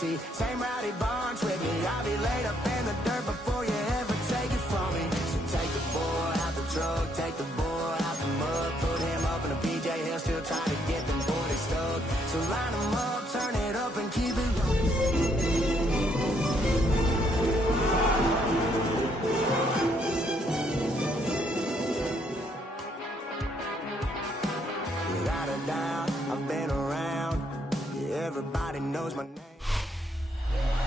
see, same rowdy bonds with me. I'll be laid up in the dirt before you ever take it from me. So take the boy out the truck, take the boy out the mud, put him up in a PJ, he'll still try to get them 40 stuck. So line him up, turn it up and keep it without a doubt, I've been around. Yeah, everybody knows my name.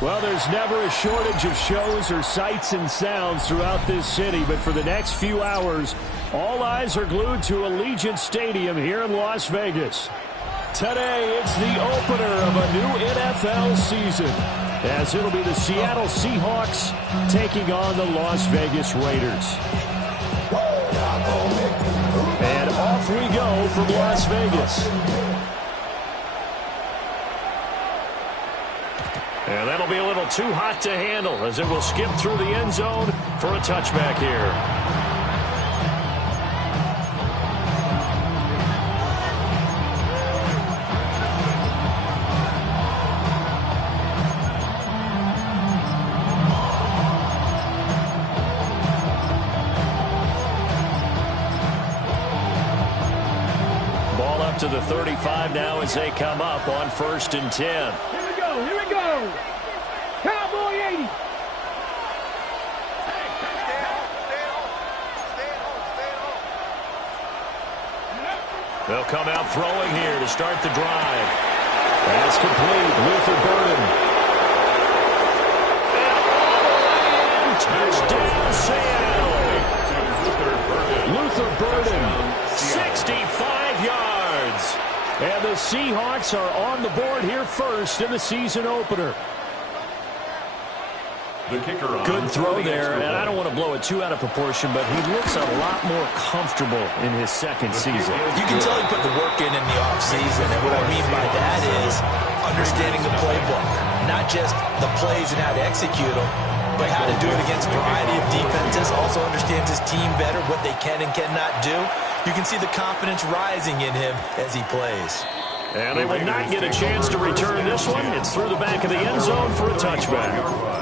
Well, there's never a shortage of shows or sights and sounds throughout this city, but for the next few hours, all eyes are glued to Allegiant Stadium here in Las Vegas. Today, it's the opener of a new NFL season, as it'll be the Seattle Seahawks taking on the Las Vegas Raiders. And off we go from Las Vegas. And that'll be a little too hot to handle as it will skip through the end zone for a touchback here. Ball up to the 35 now as they come up on 1st and 10. Here we go. Cowboy 80. They'll come out throwing here to start the drive. That's complete. Luther Burden. And all the way in. Touchdown, Seattle. Luther Burden. 65 yards. And the Seahawks are on the board here first in the season opener. Good throw there, and I don't want to blow it too out of proportion, but he looks a lot more comfortable in his second season. You can tell he put the work in the offseason, and what I mean by that is understanding the playbook. Not just the plays and how to execute them, but how to do it against a variety of defenses. Also understands his team better, what they can and cannot do. You can see the confidence rising in him as he plays. And they will not get a chance to return this one. It's through the back of the end zone for a touchback.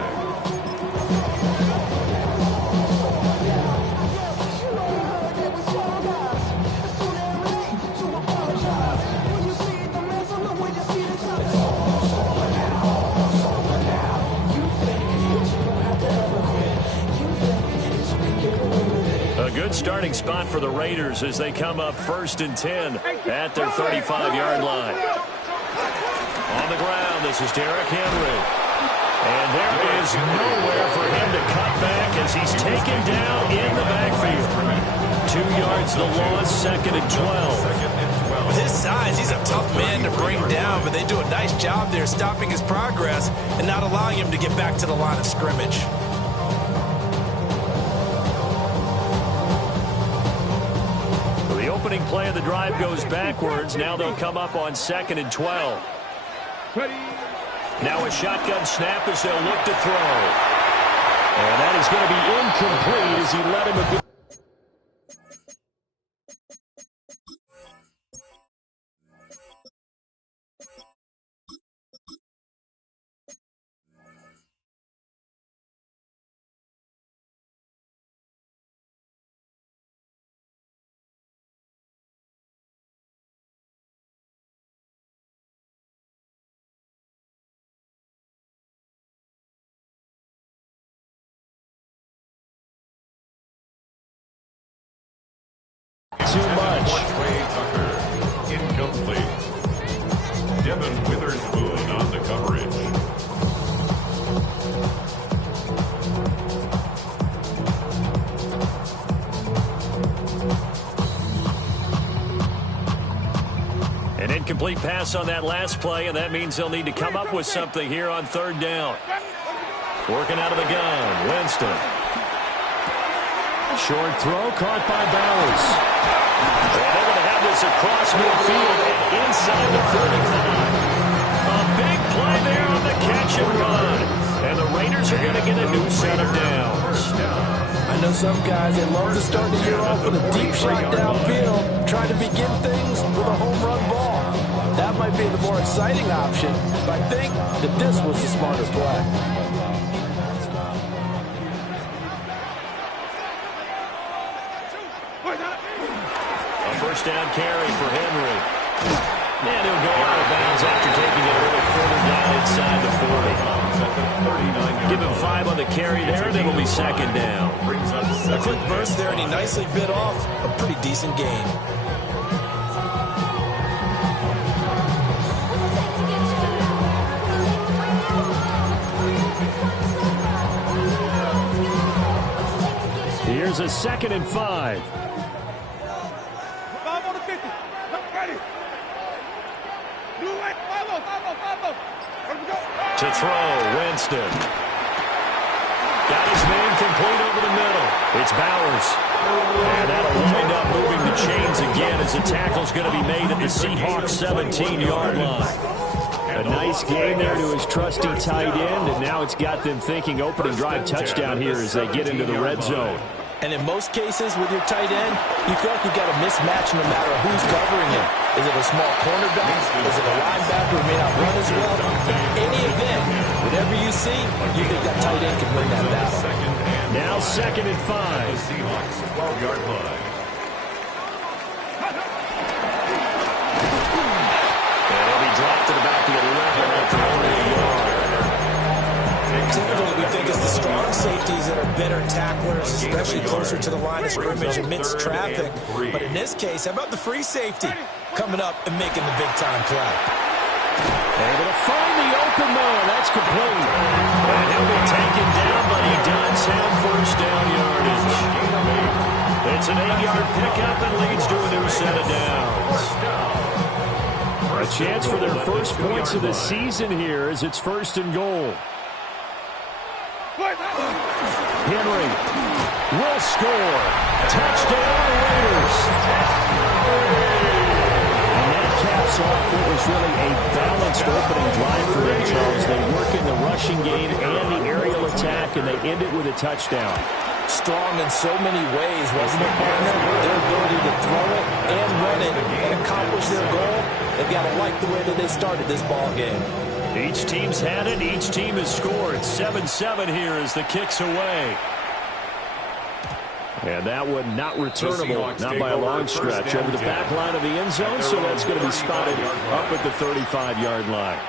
Good starting spot for the Raiders as they come up 1st and 10 at their 35-yard line. On the ground, this is Derrick Henry. And there is nowhere for him to cut back as he's taken down in the backfield. 2 yards the loss, 2nd and 12. With his size, he's a tough man to bring down, but they do a nice job there stopping his progress and not allowing him to get back to the line of scrimmage. Opening play of the drive goes backwards. Now they'll come up on 2nd and 12. Now a shotgun snap as they'll look to throw. And that is going to be incomplete as he let him a good. Too much. Incomplete. Devin Witherspoon on the coverage. An incomplete pass on that last play, and that means they'll need to come up with something here on 3rd down. Working out of the gun, Winston. Short throw caught by Bowers. And they're going to have this across midfield and inside the 35. A big play there on the catch and run. And the Raiders are going to get a new set of downs. I know some guys, they love to start the year off with a deep shot downfield, trying to begin things with a home run ball. That might be the more exciting option, but I think that this was the smarter play. A first down carry for Henry. And he'll go out of bounds after taking it a little further down inside the 40. Give him 5 on the carry there, and it'll be second down. A quick burst there, and he nicely bit off a pretty decent gain. Here's a 2nd and 5. To throw, Winston. Got his man complete over the middle. It's Bowers. And that'll wind up moving the chains again as the tackle's going to be made at the Seahawks 17-yard line. A nice gain there to his trusty tight end, and now it's got them thinking opening drive touchdown here as they get into the red zone. And in most cases with your tight end, you feel like you've got a mismatch no matter who's covering him. Is it a small cornerback? Is it a linebacker who may not run as well? Any event, whatever you see, you think that tight end can win that battle. Now 2nd and 5. Seahawks 12-yard line. And he'll be dropped to the back of the 11 after only a yard. Typically, we think it's the strong safeties that are better tacklers, especially closer to the line of scrimmage amidst traffic. But in this case, how about the free safety coming up and making the big-time play? Able to find the open man. That's complete. And he'll be taken down, but he does have first down yardage. It's an 8-yard pickup and leads to a new set of downs. A chance for their first points of the season here as it's 1st and goal. Henry will score. Touchdown, Raiders. And that caps off what was really a balanced opening drive for them, Charles. They work in the rushing game and the aerial attack, and they end it with a touchdown. Strong in so many ways, wasn't it, partner? Their ability to throw it and run it and accomplish their goal. They've got to like the way that they started this ball game. Each team's had it. Each team has scored. 7-7 here as the kick's away. And that one not returnable, not by a long stretch, over the back line of the end zone, so that's going to be spotted up at the 35-yard line.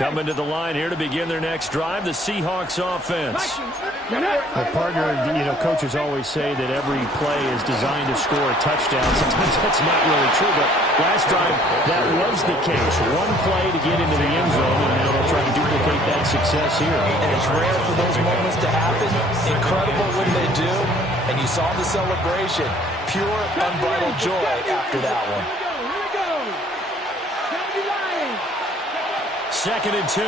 Coming to the line here to begin their next drive, the Seahawks offense. Well, partner, coaches always say that every play is designed to score a touchdown. Sometimes that's not really true, but last drive, that was the case. One play to get into the end zone, and now they'll try to duplicate that success here. And it's rare for those moments to happen. Incredible when they do. And you saw the celebration. Pure, unbridled joy after that one. 2nd and 2.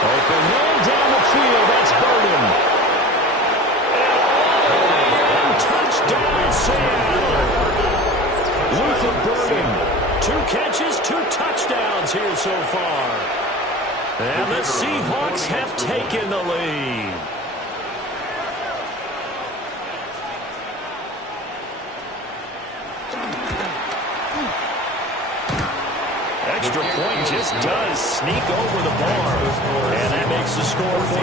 Open man down the field. That's Bowden. And touchdown, Seattle. Luther Burden. 2 catches, 2 touchdowns here so far. And the Seahawks have taken the lead. Extra point just does sneak over the bar. And that makes the score 14-7.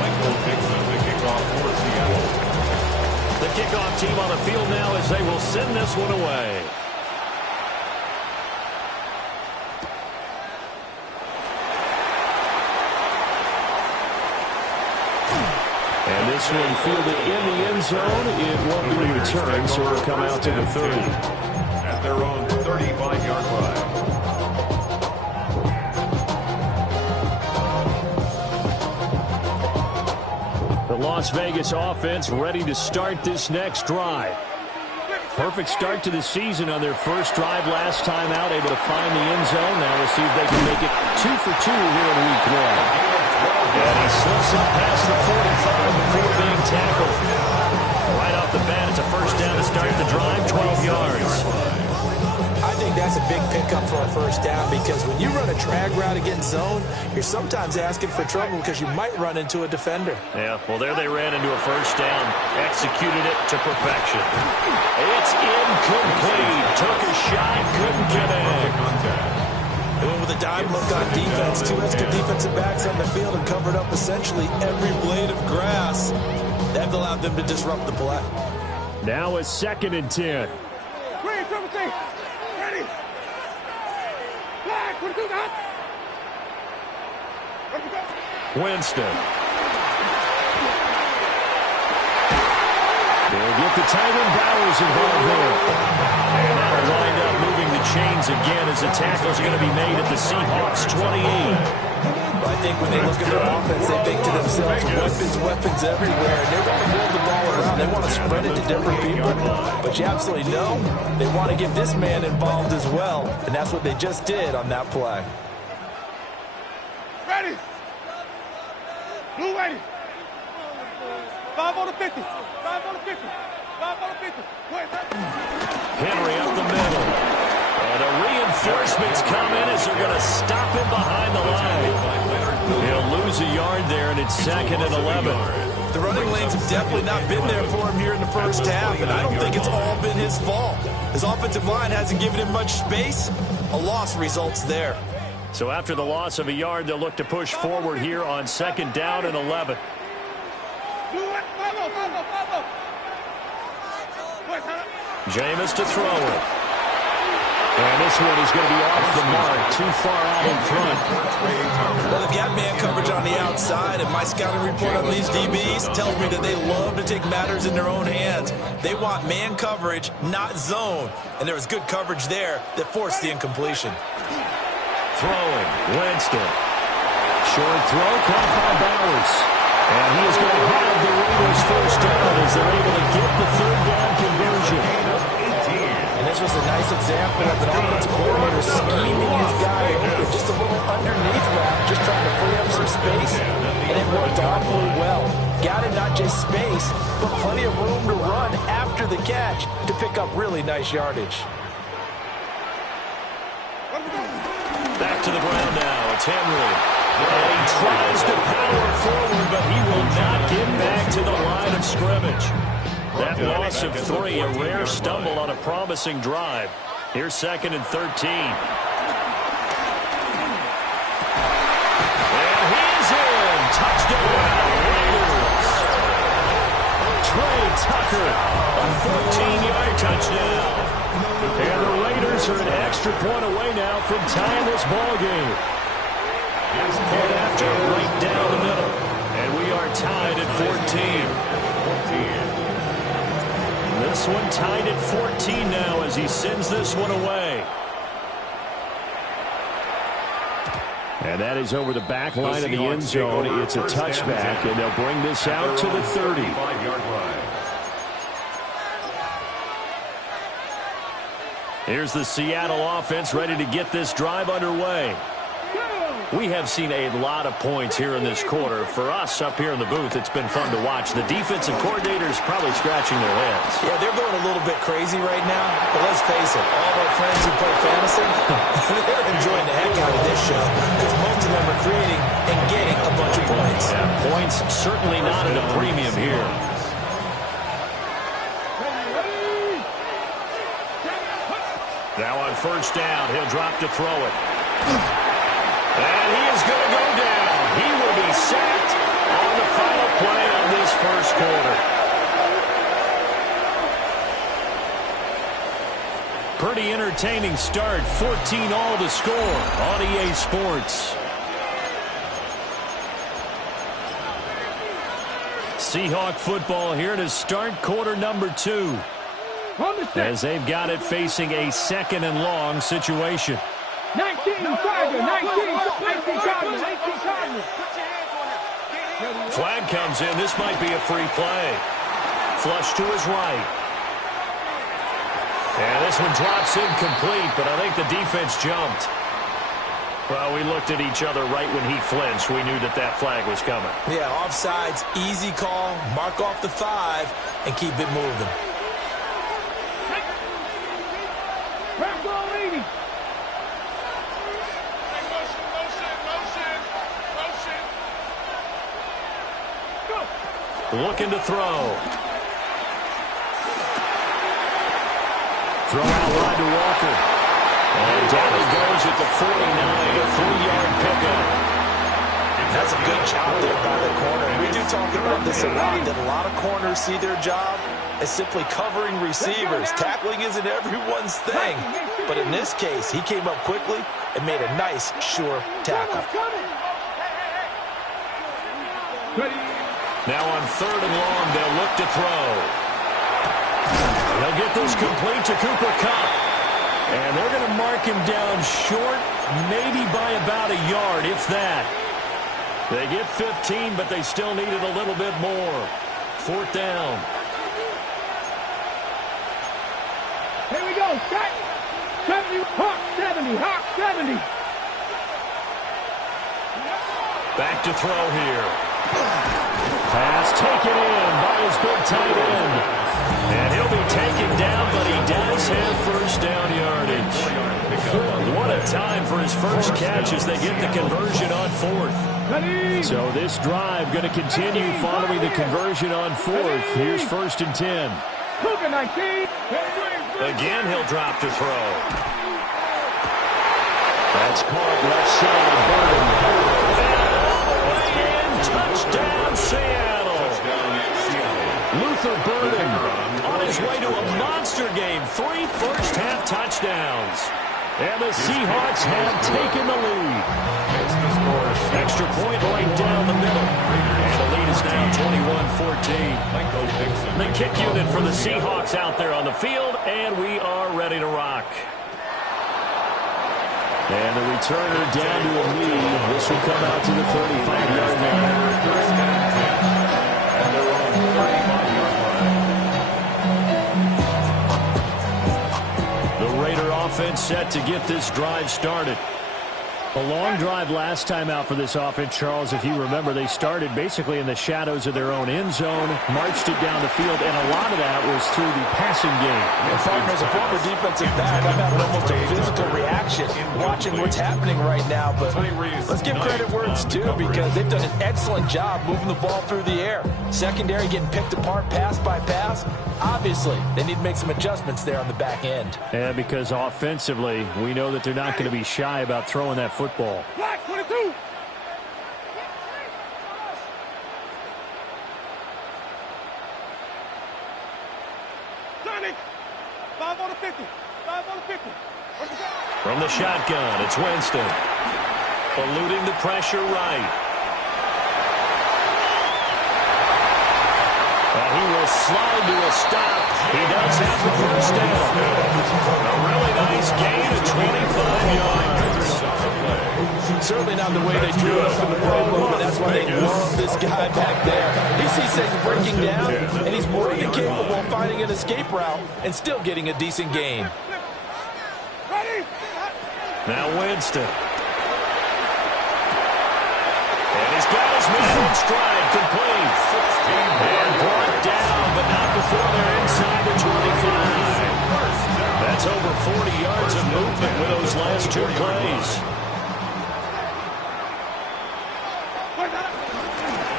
Michael Dixon, the kickoff for Seattle. The kickoff team on the field now as they will send this one away. And this one fielded in the end zone. It won't be returned, so it'll come out to the 30. At their own 35-yard line. The Las Vegas offense ready to start this next drive. Perfect start to the season on their first drive last time out, able to find the end zone. Now we'll see if they can make it 2 for 2 here in week 1. And he slips up past the 45 before being tackled. Right off the bat, it's start the drive, 12 yards. I think that's a big pickup for a first down because when you run a drag route against zone, you're sometimes asking for trouble because you might run into a defender. Yeah, well, there they ran into a first down. Executed it to perfection. It's incomplete. Took a shot, couldn't connect. They went with a dime look on defense. Two extra defensive backs on the field and covered up essentially every blade of grass. That allowed them to disrupt the play. Now a 2nd and 10. Green, triple T. Ready. Flag, 22 out. Ready to go. Winston. They'll get the tight end Bowers involved there. And that'll wind up moving the chains again as the tackle's going to be made at the Seahawks 28. I think when they look at their offense, they think to themselves, weapons everywhere. And they want to move the ball around. They want to spread it to different people. But you absolutely know they want to get this man involved as well. And that's what they just did on that play. Ready. Blue ready. 5 on the 50. 5 on the 50. 5 on the 50. Henry up the middle. And a reinforcement's coming as they're going to stop him behind the line. He'll lose a yard there, and it's 2nd and 11. The running lanes have definitely not been there for him here in the first half, and I don't think it's all been his fault. His offensive line hasn't given him much space. A loss results there. So after the loss of a yard, they'll look to push forward here on 2nd down and 11. Jameis to throw it. And this one is going to be off the mark, too far out in front. Well, they've got man coverage on the outside, and my scouting report on these DBs tells me that they love to take matters in their own hands. They want man coverage, not zone. And there was good coverage there that forced the incompletion. Throwing, Winston. Short throw, caught by Bowers. And he is going to have the Raiders first down as they're able to get the 3rd down conversion. And this was a nice example of an offensive coordinator scheming his guy over just a little underneath route, just trying to free up some space, and it worked awfully well. Got him not just space, but plenty of room to run after the catch to pick up really nice yardage. Back to the ground now. It's Henry. And he tries to power forward, but he will not get back to the line of scrimmage. That loss of 3, a rare stumble on a promising drive. Here's 2nd and 13. And he's in. Touchdown, Raiders. Trey Tucker, a 14-yard touchdown. And the Raiders are an extra point away now from tying this ball game. Point after right down the middle. And we are tied at 14. This one tied at 14 now as he sends this one away. And that is over the back line of the end zone. It's a touchback, and they'll bring this out to the 30. Here's the Seattle offense ready to get this drive underway. We have seen a lot of points here in this quarter. For us up here in the booth, it's been fun to watch. The defensive coordinators probably scratching their heads. Yeah, they're going a little bit crazy right now. But let's face it, all of our friends who play fantasy, they're enjoying the heck out of this show because most of them are creating and getting a bunch of points. Yeah, points certainly not at a premium here. Now on 1st down, he'll drop to throw it. And he is going to go down. He will be sacked on the final play of this first quarter. Pretty entertaining start. 14-all to score on EA Sports. Seahawk football here to start quarter number 2. As they've got it facing a 2nd and long situation. 19 Tiger, 19 Tiger. Flag comes in. This might be a free play. Flush to his right. And this one drops incomplete, but I think the defense jumped. Well, we looked at each other right when he flinched. We knew that that flag was coming. Yeah, offsides, easy call, mark off the 5, and keep it moving. Baby. Looking to throw. Throw out wide to Walker. And down he goes at the 49, a 3-yard pickup. That's a good job there by the corner. We do talk about this a lot, that a lot of corners see their job as simply covering receivers. Tackling isn't everyone's thing. But in this case, he came up quickly and made a nice, sure tackle. Now on 3rd and long, they'll look to throw. They'll get this complete to Cooper Kupp. And they're going to mark him down short, maybe by about a yard, if that. They get 15, but they still needed a little bit more. 4th down. Here we go. 70, Hawk 70, Hawk 70. Back to throw here. Pass taken in by his big tight end. And he'll be taken down, but he does have first down yardage. What a time for his first catch as they get the conversion on 4th. So this drive going to continue following the conversion on 4th. Here's 1st and 10. Again, he'll drop to throw. That's caught left side. Burden. Touchdown, Seattle. Luther Burden on his way to a monster game. 3 first-half touchdowns. And the Seahawks have taken the lead. Extra point right down the middle. And the lead is now 21-14. The kick unit for the Seahawks out there on the field, and we are ready to rock. And the returner down to a knee. This will come out to the 35-yard line. Offense set to get this drive started. A long drive last time out for this offense, Charles. If you remember, they started basically in the shadows of their own end zone, marched it down the field, and a lot of that was through the passing game. As a former defensive back, I'm having almost a physical reaction watching what's happening right now. But let's give credit where it's due, because they've done an excellent job moving the ball through the air. Secondary getting picked apart pass by pass. Obviously, they need to make some adjustments there on the back end. Yeah, because offensively, we know that they're not going to be shy about throwing that football. Black 22. Sonic. 5 on the 50. 5 on the 50. From the shotgun, it's Winston. Eluding the pressure right. And he will slide to a stop. He does have the first down. A really nice gain of 25 yards. Certainly not the way they drew it up in the playbook, and that's why they love this guy back there. He sees things breaking down, and he's more than capable of finding an escape route and still getting a decent gain. Now Winston. And he's got his man in stride, complete. And brought down, but not before they're inside the 25. That's over 40 yards of movement with those last 2 plays.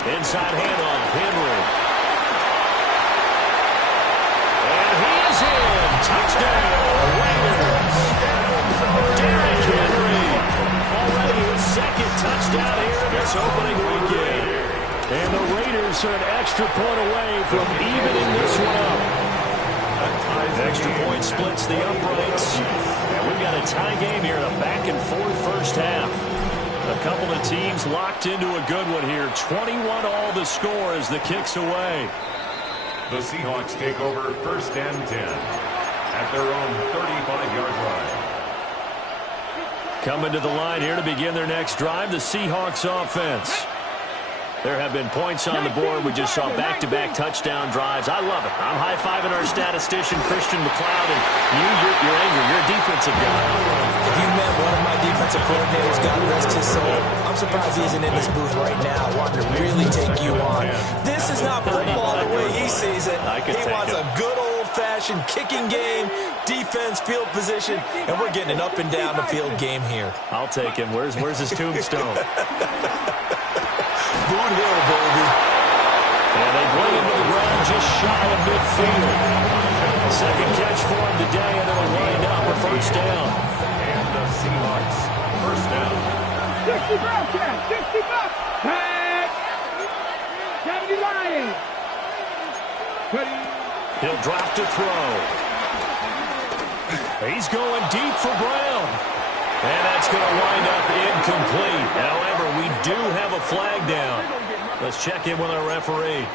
Inside handoff, Henry. And he is in. Touchdown, Raiders. Derrick Henry. Already his 2nd touchdown here in this opening weekend. And the Raiders are an extra point away from evening this one up. Extra point splits the uprights. And we've got a tie game here in a back-and-forth first half. A couple of teams locked into a good one here. 21 all the score as the kick's away. The Seahawks take over 1st and 10 at their own 35-yard line. Coming to the line here to begin their next drive, the Seahawks offense. There have been points on the board. We just saw back-to-back touchdown drives. I love it. I'm high-fiving our statistician, Christian McLeod, and you're angry. You're a defensive guy. If you met one of my defensive coordinators, God rest his soul, I'm surprised he isn't in this booth right now wanting to really take you on. This is not football the way he sees it. He wants a good old old-fashioned kicking game, defense, field position, and we're getting an up-and-down-the-field game here. I'll take him. Where's his tombstone? Boot Hill, baby. And they bring him to the ground just shy of midfield. Second catch for him today, and it'll wind up a first down. And the Seahawks, first down. 60 Bobcats, 60 Bobcats. Tag. 70 Lions. He'll drop to throw. He's going deep for Brown. And that's going to wind up incomplete. However, we do have a flag down. Let's check in with our referee.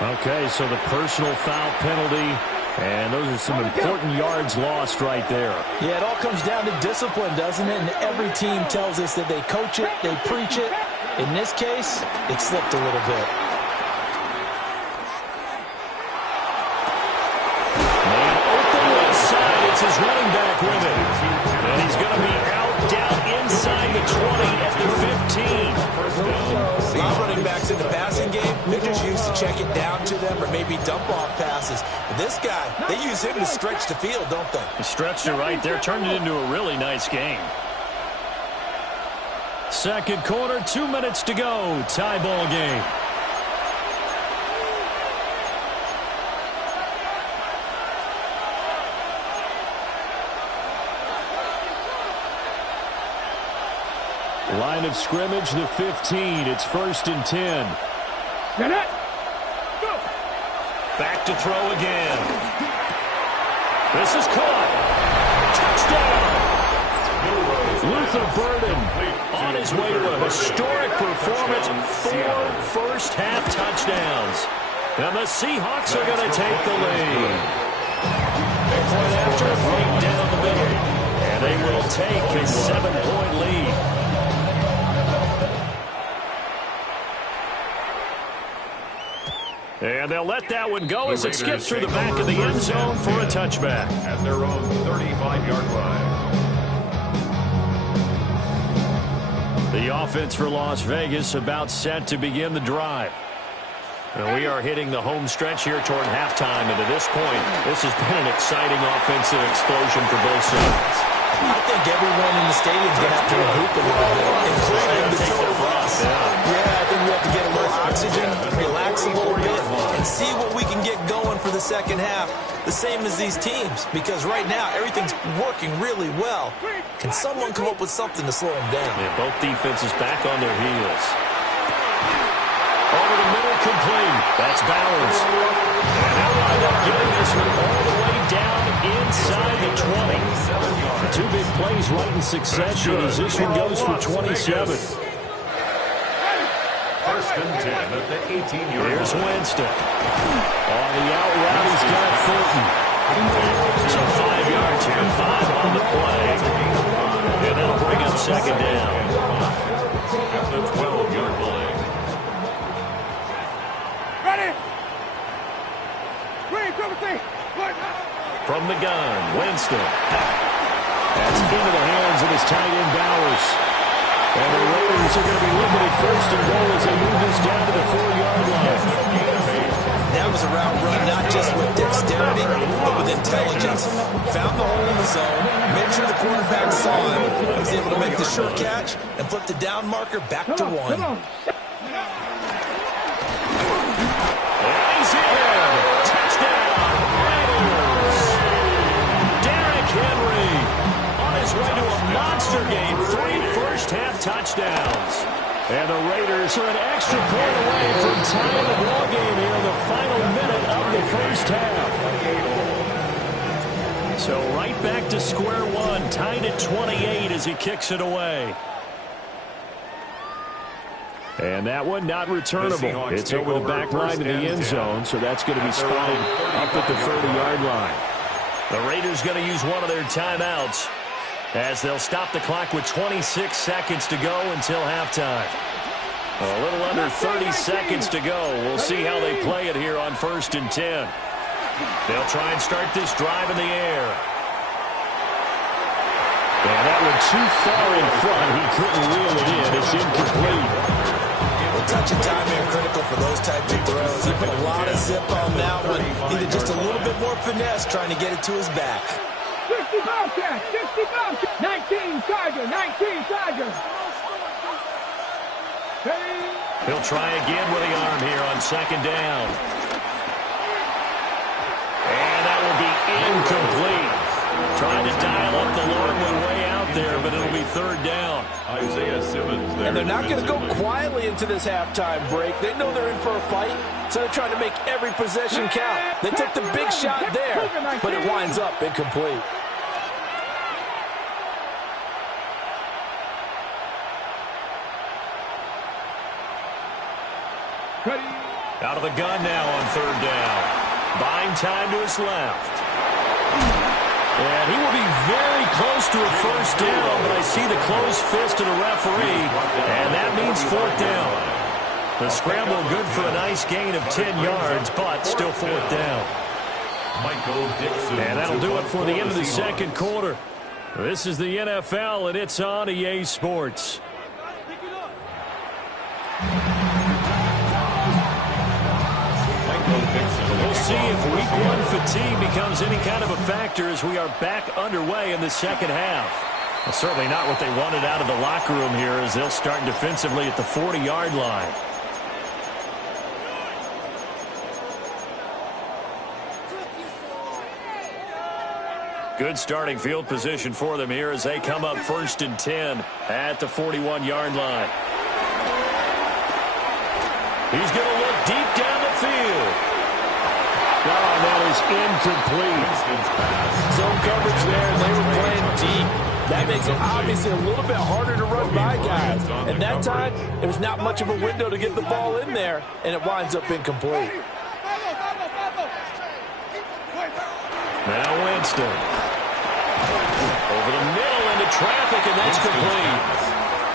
Okay, so the personal foul penalty, and those are some important yards lost right there. Yeah, it all comes down to discipline, doesn't it? And every team tells us that they coach it, they preach it. In this case, it slipped a little bit. Man, open left side, it's his running back with it. And he's going to be out down inside the 20 at the 15. A lot of running backs in the passing game, they're just used to check it down to them or maybe dump-off passes. But this guy, they use him to stretch the field, don't they? He stretched it right there, turned it into a really nice game. Second quarter, 2 minutes to go. Tie ball game. Line of scrimmage, the 15. It's 1st and 10. Get it. Go. Back to throw again. This is caught. Touchdown. Luther Burden on his way to a historic performance. 4 first-half touchdowns. And the Seahawks are going to take the lead. Point after, right down the middle. And they will take a 7-point lead. And they'll let that one go as it skips through the back of the end zone for a touchback. At their own 35-yard line. The offense for Las Vegas about set to begin the drive. And we are hitting the home stretch here toward halftime. And to this point, this has been an exciting offensive explosion for both sides. I think everyone in the stadium is going to have to regroup a little bit, including the total bus. Yeah, I think we have to get a little oxygen, relax a little bit, and see what we can get going for the second half, the same as these teams, because right now everything's working really well. Can someone come up with something to slow them down? Yeah, both defenses back on their heels. Over the middle, complete. That's Bowers. And they'll wind up getting this one all the way down inside the 20. Two big plays right in succession as this one goes for 27. First and 10 at the 18-yard line. Here's Winston. On the out route, he's got Fulton. So 5 yards here, 5 on the play. And that'll bring up second down. At the 12-yard line. Ready. Green, come and see. From the gun, Winston. That's into the hands of his tight end, Bowers. And the Raiders are going to be looking at first and goal as they move this down to the 4-yard line. That was a route run not just with dexterity, but with intelligence. Found the hole in the zone, made sure the quarterback saw him, was able to make the sure catch, and flip the down marker back to 1. Come on. He's in. Touchdown, Raiders. Derrick Henry on his way to a monster game. 3 first-half touchdowns. And the Raiders are an extra point away from tying the ball game here in the final minute of the first half. So right back to square one, tied at 28 as he kicks it away. And that one not returnable. It's over the back line of the end zone, so that's going to be spotted up at the 30-yard line. The Raiders going to use one of their timeouts as they'll stop the clock with 26 seconds to go until halftime. A little under 30 seconds to go. We'll see how they play it here on 1st and 10. They'll try and start this drive in the air. And that one too far in front. He couldn't reel it in. It's incomplete. touch of timing are critical for those types of throws. He put a lot of zip on that one. Needed just a little bit more finesse trying to get it to his back. 60 Bobcat, 60 Bobcat. 19 Tiger, 19 Tiger. He'll try again with the arm here on second down. And that will be incomplete. Trying to dial up the long one way out there, but it'll be third down. Isaiah Simmons there. And they're not going to go quietly into this halftime break. They know they're in for a fight, so they're trying to make every possession count. They took the big shot there, but it winds up incomplete. Out of the gun now on third down. Buying time to his left. And he will be very close to a first down, but I see the closed fist of the referee, and that means fourth down. The scramble good for a nice gain of 10 yards, but still fourth down. Michael Dixon. And that'll do it for the end of the second quarter. This is the NFL, and it's on EA Sports. We'll see if week one fatigue becomes any kind of a factor as we are back underway in the second half. Well, certainly not what they wanted out of the locker room here as they'll start defensively at the 40-yard line. Good starting field position for them here as they come up first and 10 at the 41-yard line. He's going to look deep down the field. Oh, that is incomplete. Zone coverage there, and they were playing deep. That makes it obviously a little bit harder to run by guys. And that time, there was not much of a window to get the ball in there, and it winds up incomplete. Now Winston. Over the middle into traffic, and that's complete.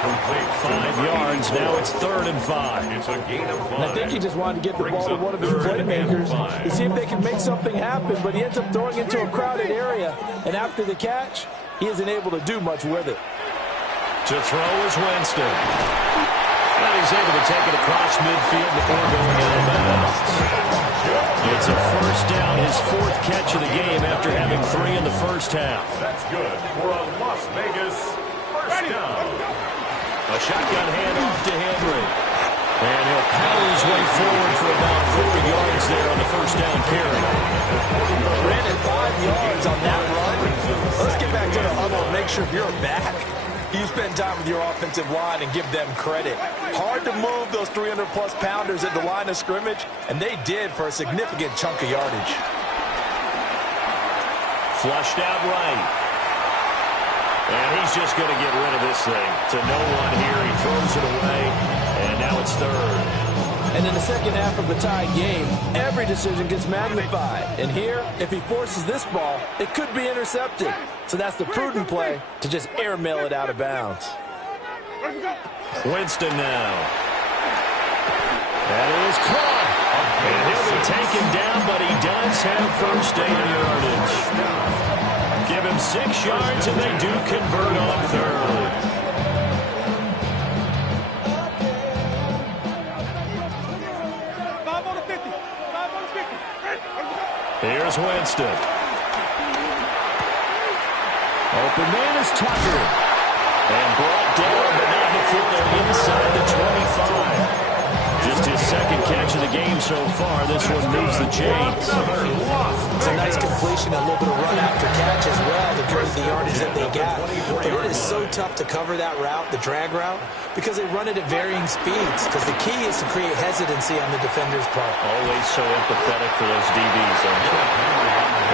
5 yards. Now it's 3rd and 5. It's a gain of 5. And I think he just wanted to get the ball to one of his playmakers to see if they can make something happen, but he ends up throwing into a crowded area. And after the catch, he isn't able to do much with it. To throw is Winston. And he's able to take it across midfield before going out of bounds. It's a first down, his 4th catch of the game after having 3 in the first half. That's good for a Las Vegas first down. A shotgun handoff to Henry. And he'll power his way forward for about 4 yards there on the first down carry. Ran it 5 yards on that run. Let's get back to the huddle and make sure you're back. You spend time with your offensive line and give them credit. Hard to move those 300-plus pounders at the line of scrimmage, and they did for a significant chunk of yardage. Flushed out right. And he's just going to get rid of this thing. To no one here. He throws it away, and now it's 3rd. And in the second half of the tie game, every decision gets magnified. And here, if he forces this ball, it could be intercepted. So that's the prudent play to just airmail it out of bounds. Winston now. That is caught. And he'll be taken down, but he does have first down yardage. Give him 6 yards, and they do convert on 3rd. Here's Winston. Open man is Tucker. And brought down, but not before they're inside the 25. Just his 2nd catch of the game so far. This one moves the chains. It's a nice completion, a little bit of run after catch as well to carry the yardage that they got. But it is so tough to cover that route, the drag route, because they run it at varying speeds. Because the key is to create hesitancy on the defender's part. Always so empathetic for those DBs, aren't you?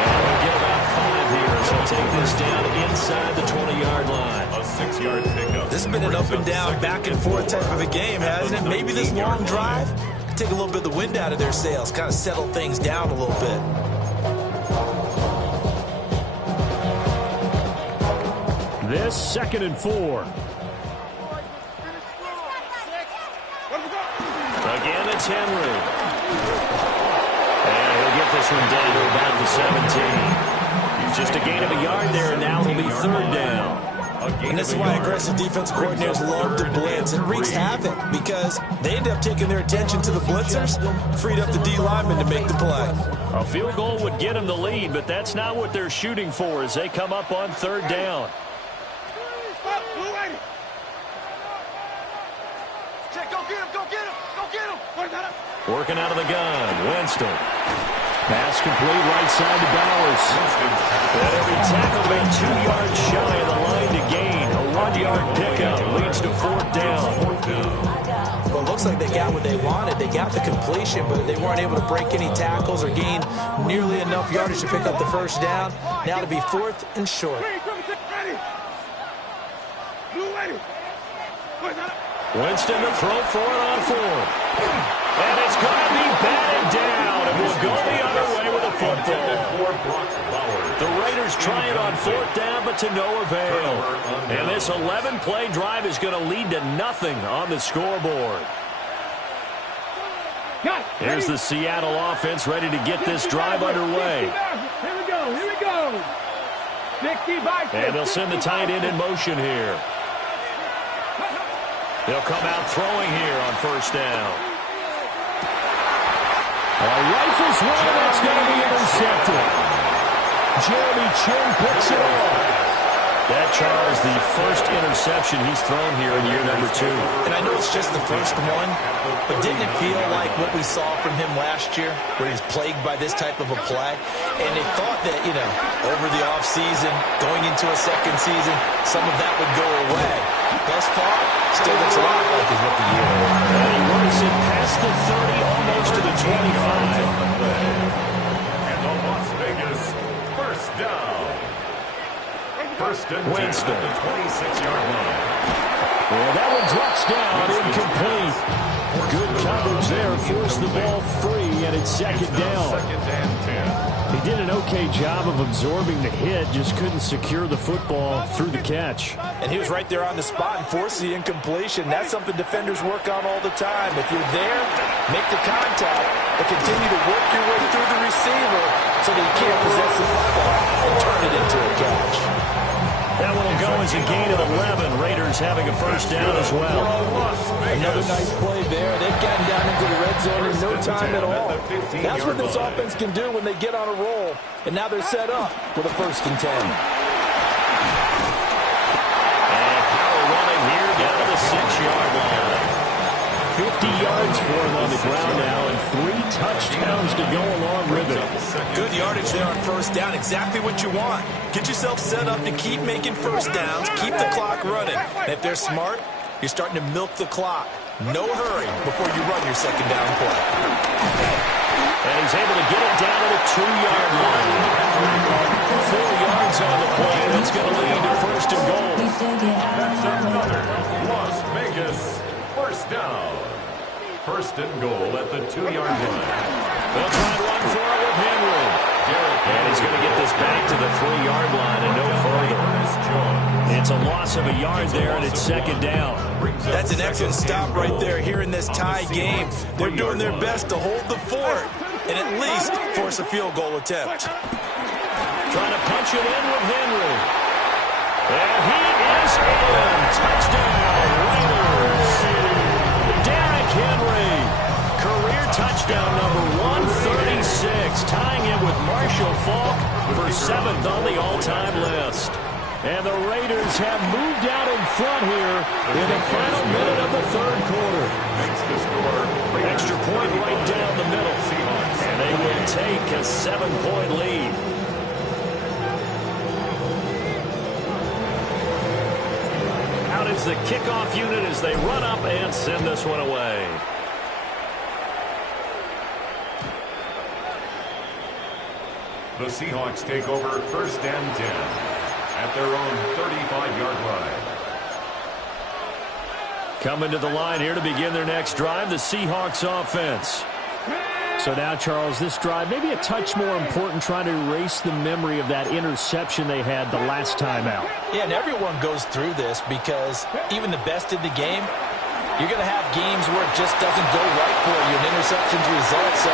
And we'll get about 5 here as he'll take this down inside the 20-yard line. A 6-yard pickup. This has been an up and down, back and forth type of a game, hasn't it? Maybe this long drive could take a little bit of the wind out of their sails, kind of settle things down a little bit. This 2nd and 4. Again, it's Henry. And he'll get this one down to about the 17. Just a gain of a yard there, and now it'll be 3rd down. gain And this is of a why yard. aggressive defensive coordinators love to blitz. It wreaks havoc because they end up taking their attention to the blitzers, freed up the D lineman to make the play. A field goal would get them the lead, but that's not what they're shooting for as they come up on third down. Working out of the gun, Winston. Pass complete right side to Bowers. And every tackle made 2 yards shy of the line to gain. A 1-yard pickup leads to fourth down. Well, it looks like they got what they wanted. They got the completion, but they weren't able to break any tackles or gain nearly enough yardage to pick up the first down. Now to be fourth and short. Winston to throw for it on fourth. And it's going to be batted down, and we'll go the other way with a football. The Raiders try it on fourth down, but to no avail. And this 11-play drive is going to lead to nothing on the scoreboard. Here's the Seattle offense ready to get this drive underway. Here we go. Here we go. 60 by 50. And they'll send the tight end in motion here. They'll come out throwing here on first down. Rifles one, that's going to be intercepted. Jeremy Chin picks it off. That, Charles, the first interception he's thrown here in year number 2. And I know it's just the first one, but didn't it feel like what we saw from him last year, where he was plagued by this type of a play? And they thought that, over the offseason, going into a second season, some of that would go away. Thus far, still looks a lot like his rookie year. And he works it past the 30, almost to the 25. And the Las Vegas first down. First and 10 Winston. at the 26-yard line. Well, that one drops down, incomplete. Good coverage there, forced the ball free, and it's second down. Second and 10. He did an okay job of absorbing the hit, just couldn't secure the football through the catch. And he was right there on the spot and forced the incompletion. That's something defenders work on all the time. If you're there, make the contact, but continue to work your way through the receiver so that you can't possess the football and turn it into a catch. That one will go as a gain of 11. Raiders having a first down as well. Another nice play there. They've gotten down into the red zone in no time at all. That's what this offense can do when they get on a roll. And now they're set up with a first and 10. And power running here down to the 6-yard line. 50 yards for him on the ground now, and 3 touchdowns to go along with it. Good yardage there on first down. Exactly what you want. Get yourself set up to keep making first downs, keep the clock running. And if they're smart, you're starting to milk the clock. No hurry before you run your second down play. And he's able to get it down to the 2-yard line. 4 yards on the play. That's going to lead to first and goal. That's another Las Vegas first down. First and goal at the 2-yard line. They'll try and run for it with Henry. And he's going to get this back to the 3-yard line and no further. It's a loss of a yard there, and it's second down. That's an excellent stop right there here in this tie game. They're doing their best to hold the fort and at least force a field goal attempt. Trying to punch it in with Henry. And he is in. Touchdown, Raiders. Derrick Henry. Career touchdown number 136. Tying it with Marshall Faulk for 7th on the all-time list. And the Raiders have moved out in front here in the final minute of the third quarter. Extra point right down the middle. And they will take a 7-point lead. Out is the kickoff unit as they run up and send this one away. The Seahawks take over first and 10 at their own 35-yard line. Coming to the line here to begin their next drive, the Seahawks offense. So now, Charles, this drive maybe a touch more important, trying to erase the memory of that interception they had the last time out. Yeah, and everyone goes through this because even the best in the game, you're going to have games where it just doesn't go right for you, and interceptions result. So,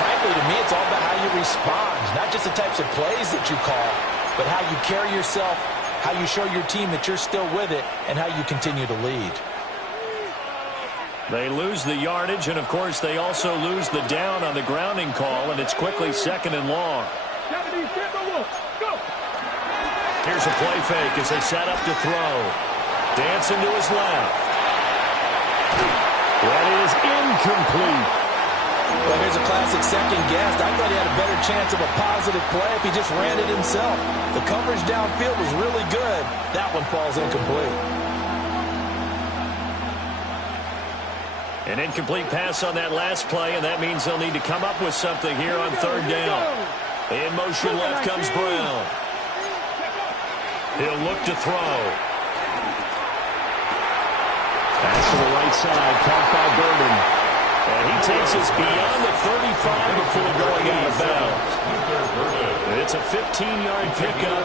frankly, to me, it's all about how you respond, not just the types of plays that you call, but how you carry yourself how you show your team that you're still with it, and how you continue to lead. They lose the yardage, and, of course, they also lose the down on the grounding call, and it's quickly 2nd and long. Here's a play fake as they set up to throw. Dancing to his left. That is incomplete. Well, here's a classic second guess. I thought he had a better chance of a positive play if he just ran it himself. The coverage downfield was really good. That one falls incomplete. An incomplete pass on that last play, and that means they'll need to come up with something here on 3rd down. In motion left comes Brown. He'll look to throw. Pass to the right side, caught by Burden. And he takes us beyond the 35 before going out of bounds. It's a 15-yard pickup,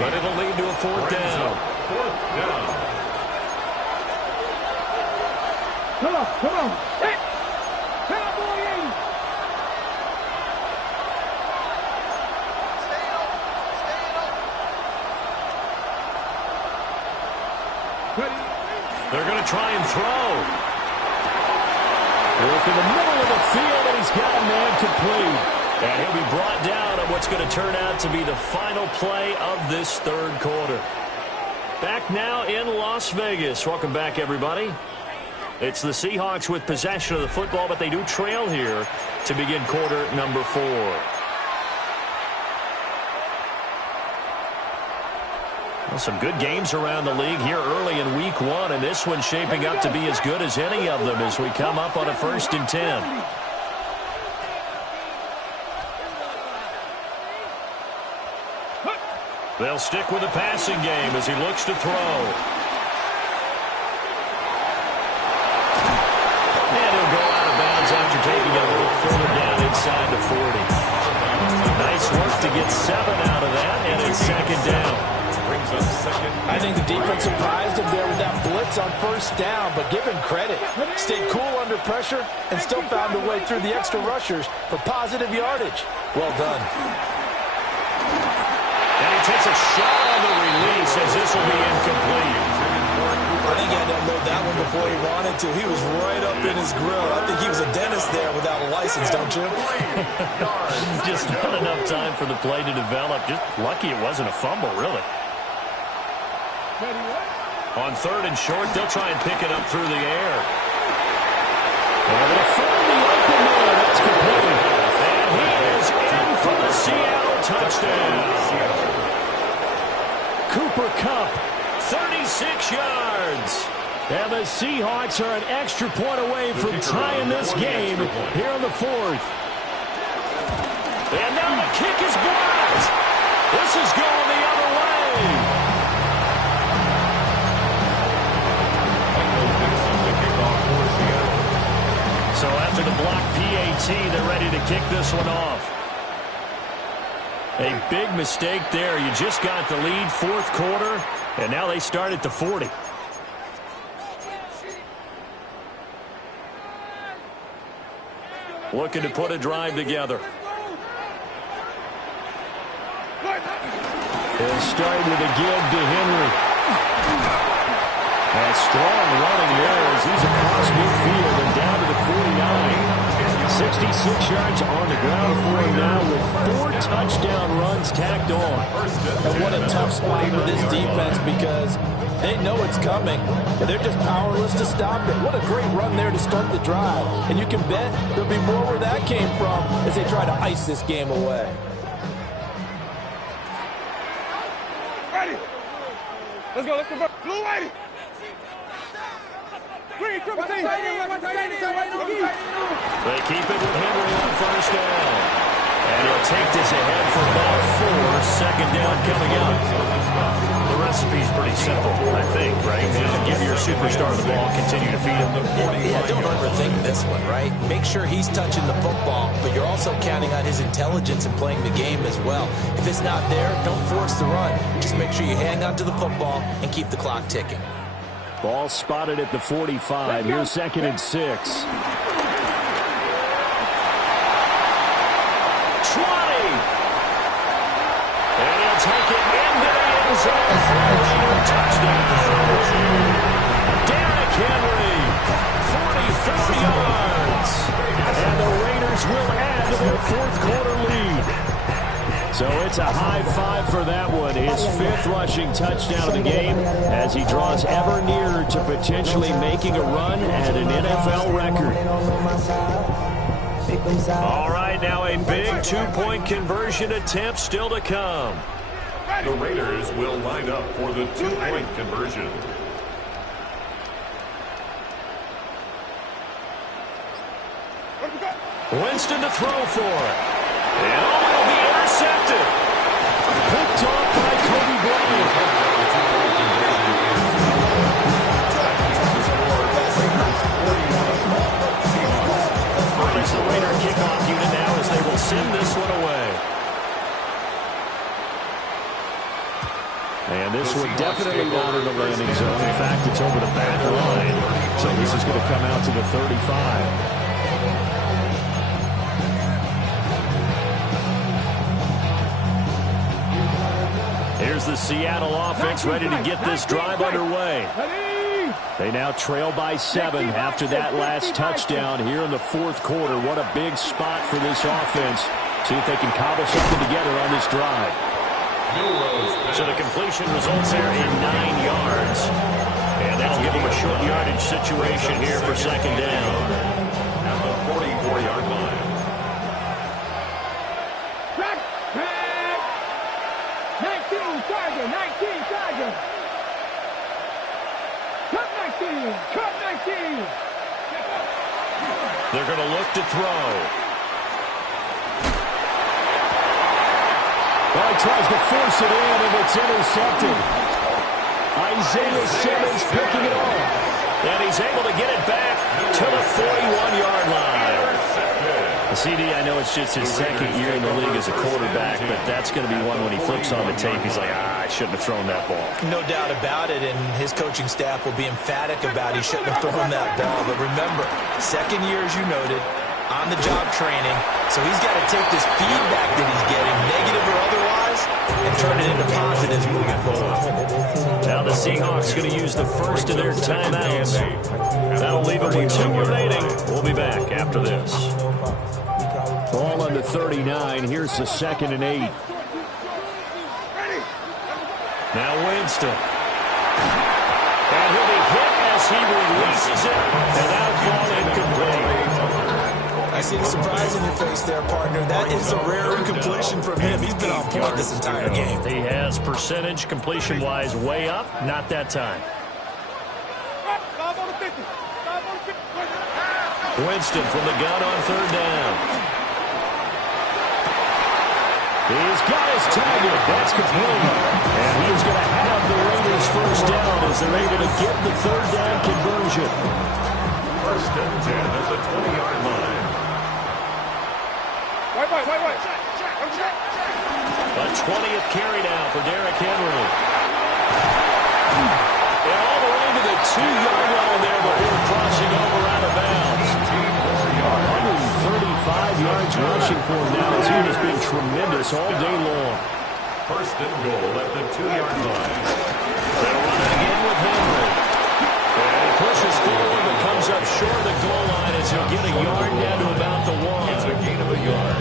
but it'll lead to a 4th down. 4th down. Come on. Hey! Come on, boy, They're going to try and throw. Look in the middle of the field, and he's got a man complete. And he'll be brought down on what's going to turn out to be the final play of this 3rd quarter. Back now in Las Vegas. Welcome back, everybody. It's the Seahawks with possession of the football, but they do trail here to begin quarter number 4. Well, some good games around the league here early in week 1, and this one's shaping up to be as good as any of them as we come up on a 1st and 10. They'll stick with the passing game as he looks to throw. And he'll go out of bounds after taking a little further down inside the 40. Nice work to get 7 out of that, and it's 2nd down. I think the defense surprised him there with that blitz on 1st down, but give him credit. Stayed cool under pressure and still found a way through the extra rushers for positive yardage. Well done. And he takes a shot on the release as this will be incomplete. I think he had to unload that one before he wanted to. He was right up in his grill. I think he was a dentist there without a license, don't you? Just not enough time for the play to develop. Just lucky it wasn't a fumble, really. On 3rd and short, they'll try and pick it up through the air. And they'll find the open man. That's complete. And he is in for the Seattle touchdown. Cooper Kupp, 36 yards. And the Seahawks are an extra point away from tying this game here in the 4th. And now the kick is blocked. This is going the other way. So after the block PAT, they're ready to kick this one off. A big mistake there. You just got the lead 4th quarter, and now they start at the 40. Looking to put a drive together. He'll start with a give to Henry. And strong running there as he's across midfield and down to the 49. 66 yards on the ground for him now with 4 touchdown runs tacked on. And what a tough spot for this defense because they know it's coming, and they're just powerless to stop it. What a great run there to start the drive. And you can bet there'll be more where that came from as they try to ice this game away. Ready. Let's go. Blue white. They keep it with Henry on 1st down. And he'll take this ahead for about 4. 2nd down coming up. The recipe's pretty simple, I think, right? Give your superstar the ball, continue to feed him. Yeah, don't overthink this one, right? Make sure he's touching the football, but you're also counting on his intelligence in playing the game as well. If it's not there, don't force the run. Just make sure you hang on to the football and keep the clock ticking. Ball spotted at the 45. Here's 2nd and 6. 20. And he'll take it into the end zone for a So it's a high five for that one. His 5th rushing touchdown of the game as he draws ever nearer to potentially making a run at an NFL record. All right, now a big 2-point conversion attempt still to come. The Raiders will line up for the 2-point conversion. Winston to throw for it. And it'll be intercepted. Picked off by Kobe Bryant. It's the Raider kickoff unit now as they will send this one away. And this one definitely not in the landing zone. In fact, it's over the back line. So this is going to come out to the 35. Here's the Seattle offense ready to get this drive underway. They now trail by 7 after that last touchdown here in the 4th quarter. What a big spot for this offense. See if they can cobble something together on this drive. So the completion results there in 9 yards. And that'll give them a short yardage situation here for 2nd down. At the 44-yard line. 19 Charger. Cut 19. They're going to look to throw. Well, he tries to force it in, and it's intercepted. Isaiah Simmons picking it off. And he's able to get it back to the 41-yard line. CD, I know it's just his 2nd year in the league as a quarterback, but that's going to be one when he flips on the tape, he's like, I shouldn't have thrown that ball. No doubt about it, and his coaching staff will be emphatic about he shouldn't have thrown that ball. But remember, 2nd year, as you noted, on-the-job training, so he's got to take this feedback that he's getting, negative or otherwise, and turn it into positives moving forward. Now the Seahawks going to use the first of their timeouts. That'll leave them with 2 remaining. We'll be back after this. Ball on the 39. Here's the 2nd and 8. Now Winston. And he'll be hit as he releases it. And that'll fall incomplete. I see the surprise in your face there, partner. That is a rare incompletion from him. He's been on point this entire game. He has percentage completion-wise way up. Not that time. Winston from the gun on 3rd down. He's got his target. That's complete. And he's going to have the Raiders first down as they're able to get the 3rd down conversion. 1st and 10 at the 20-yard line. Wait. A 20th carry now for Derrick Henry. And all the way to the 2-yard line there before crossing over out of bounds. 135 yards rushing for him now as he has been tremendous all day long. 1st and goal at the 2-yard line. They'll run it again with Henry. And he pushes forward but comes up short of the goal line as he'll get a yard down to about the 1. It's a gain of a yard.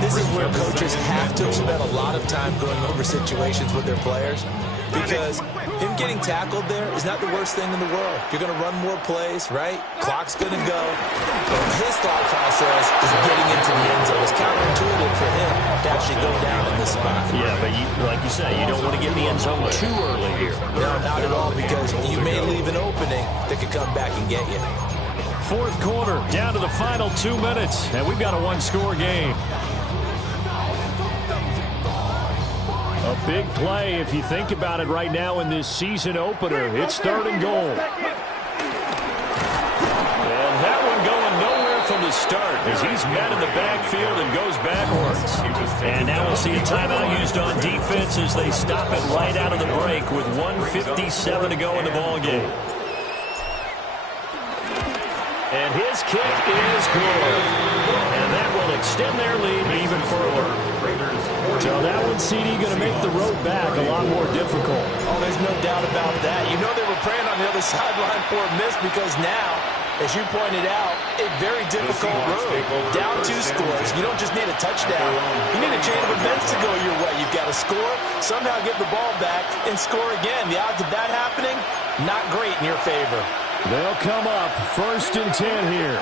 This is where coaches have to spend a lot of time going over situations with their players, because him getting tackled there is not the worst thing in the world. You're going to run more plays, right? Clock's going to go. But his thought process is getting into the end zone. It's counterintuitive for him to actually go down in this spot. Yeah, but like you say, you don't want to get in the end zone too early here. No, not at all, because you may leave an opening that could come back and get you. 4th quarter, down to the final 2 minutes, and we've got a 1-score game. A big play if you think about it right now in this season opener. It's 3rd and goal. And that one going nowhere from the start as he's met in the backfield and goes backwards. And now we'll see a timeout used on defense as they stop it right out of the break with 1:57 to go in the ballgame. And his kick is good. And that will extend their lead even further. So that one, CD, going to make the road back a lot more difficult. Oh, there's no doubt about that. You know they were praying on the other sideline for a miss, because now As you pointed out, a very difficult road. Down 2 scores. You don't just need a touchdown. You need a chain of events to go your way. You've got to score, somehow get the ball back, and score again. The odds of that happening, not great in your favor. They'll come up 1st and 10 here.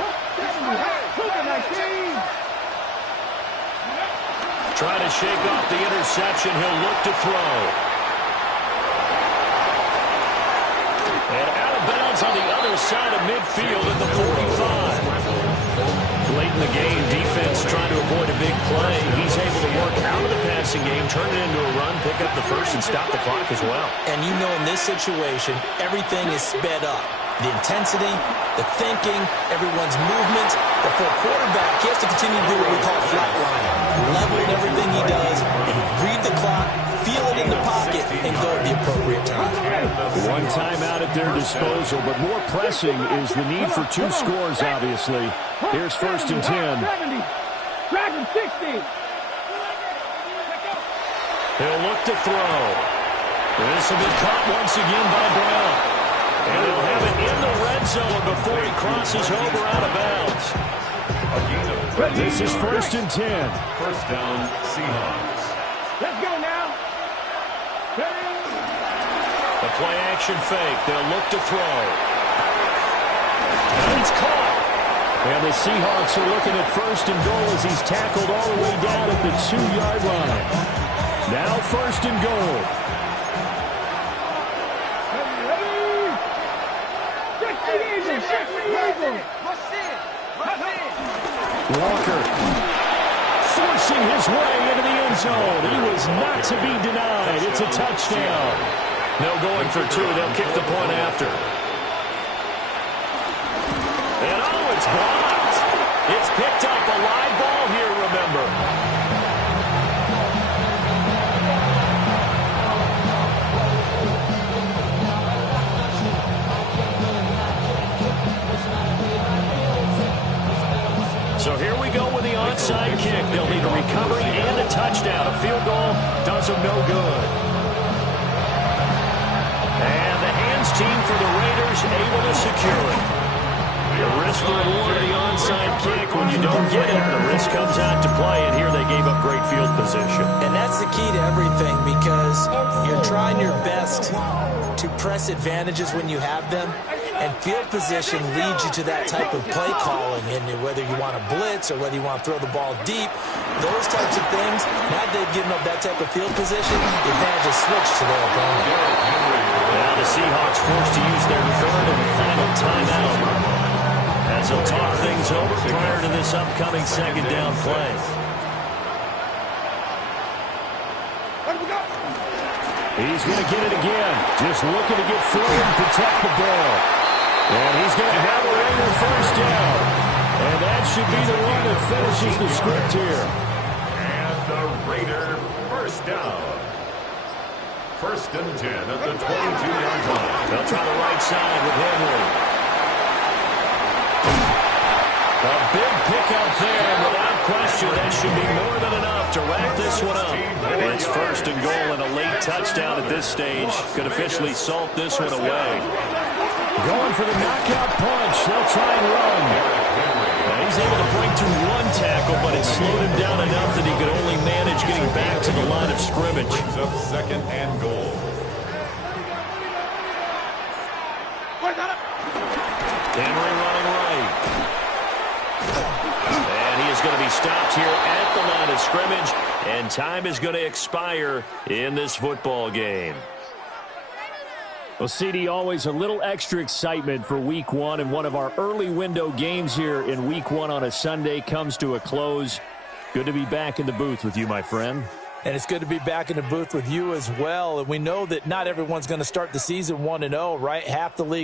Trying to shake off the interception. He'll look to throw. And out of bounds on the other side of midfield at the 45. Late in the game, defense trying to avoid a big play. He's able to work out of the passing game, turn it into a run, pick up the first, and stop the clock as well. And you know in this situation, everything is sped up. The intensity, the thinking, everyone's movement. But for a quarterback, he has to continue to do what we call flatlining. Level in everything he does, and read the clock, feel it in the pocket, and go at the appropriate time. One timeout at their disposal, but more pressing is the need for 2 scores, obviously. Here's 1st and 10. Dragon 60. He'll look to throw. This will be caught once again by Brown. And he'll have it in the red zone before he crosses over out of bounds. This is 1st and 10. First down, Seahawks. Let's go now. The play action fake. They'll look to throw. And it's caught. And the Seahawks are looking at 1st and goal as he's tackled all the way down at the 2-yard line. Now 1st and goal. Walker forcing his way into the end zone. He was not to be denied. It's a touchdown. No going for 2. They'll kick the point after. And it's blocked. It's picked up. A live ball here, remember. So here we go with the onside kick. They'll need a recovery and a touchdown. A field goal does them no good. And the hands team for the Raiders able to secure it. The risk reward of the onside kick. When you don't get it, the risk comes out to play. And here they gave up great field position. And that's the key to everything, because you're trying your best to press advantages when you have them. And field position leads you to that type of play calling, and whether you want to blitz or whether you want to throw the ball deep, those types of things, now they've given up that type of field position, the advantage is switched to their opponent. Now the Seahawks forced to use their 3rd and final timeout as they'll talk things over prior to this upcoming 2nd down play. He's going to get it again, just looking to get through and protect the ball. And he's going to have a Raider 1st down. And that should be the one that finishes the script here. And the Raider 1st down. 1st and 10 at the 22-yard line. They'll try the right side with Henry. A big pickup there, and without question, that should be more than enough to wrap this one up. It's 1st and goal, and a late touchdown at this stage could officially salt this one away. Going for the knockout punch. They'll try and run. Now he's able to break to 1 tackle, but it slowed him down enough that he could only manage getting back to the line of scrimmage. Brings up 2nd and goal. Henry running right. And he is going to be stopped here at the line of scrimmage, and time is going to expire in this football game. Well, CD, always a little extra excitement for Week 1, and one of our early window games here in Week 1 on a Sunday comes to a close. Good to be back in the booth with you, my friend. And it's good to be back in the booth with you as well. And we know that not everyone's going to start the season 1-0, right? Half the league